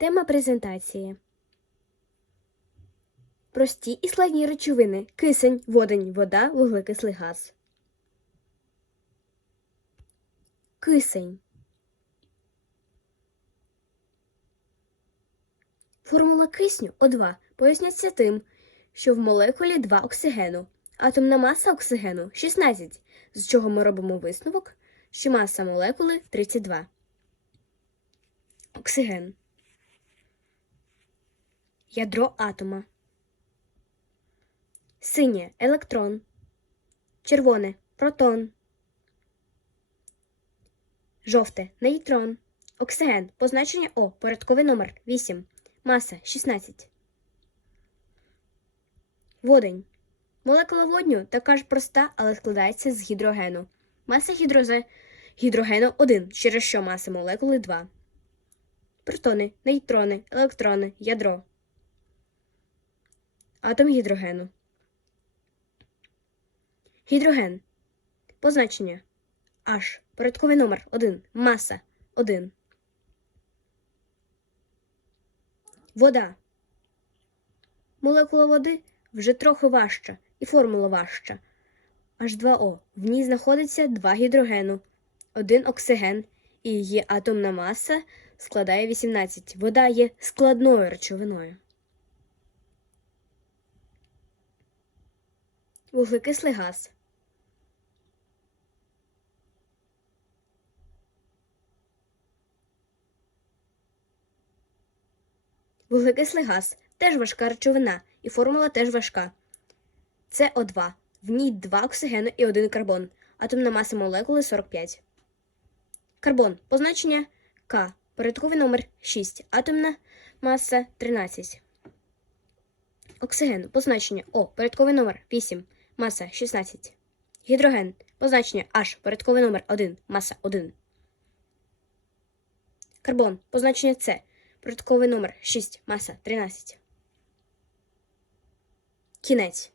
Тема презентації. Прості і складні речовини. Кисень, водень, вода, вуглекислий газ. Кисень. Формула кисню О2 поясняться тим, що в молекулі 2 оксигену. Атомна маса оксигену 16, з чого ми робимо висновок, що маса молекули 32. Оксиген. Ядро атома. Синє електрон. Червоне протон. Жовте нейтрон. Оксиген. Позначення О. Порядковий номер 8. Маса 16. Водень. Молекула водню така ж проста, але складається з гідрогену. Маса гідрозе... гідрогену 1, через що маса молекули 2. Протони, нейтрони, електрони, ядро. Атом гідрогену. Гідроген. Позначення H. Порядковий номер 1. Маса 1. Вода. Молекула води вже трохи важча і формула важча. H2O. В ній знаходиться два гідрогену, один оксиген, і її атомна маса складає 18. Вода є складною речовиною. Вуглекислий газ. Вуглекислий газ теж важка речовина, і формула теж важка. СО2. В ній два оксигени і один карбон. Атомна маса молекули 45. Карбон. Позначення К. Порядковий номер 6. Атомна маса 13. Оксиген. Позначення О. Порядковий номер 8. Маса 16. Гідроген. Позначення H. Порядковий номер 1. Маса 1. Карбон. Позначення С. Порядковий номер 6. Маса 13. Кінець.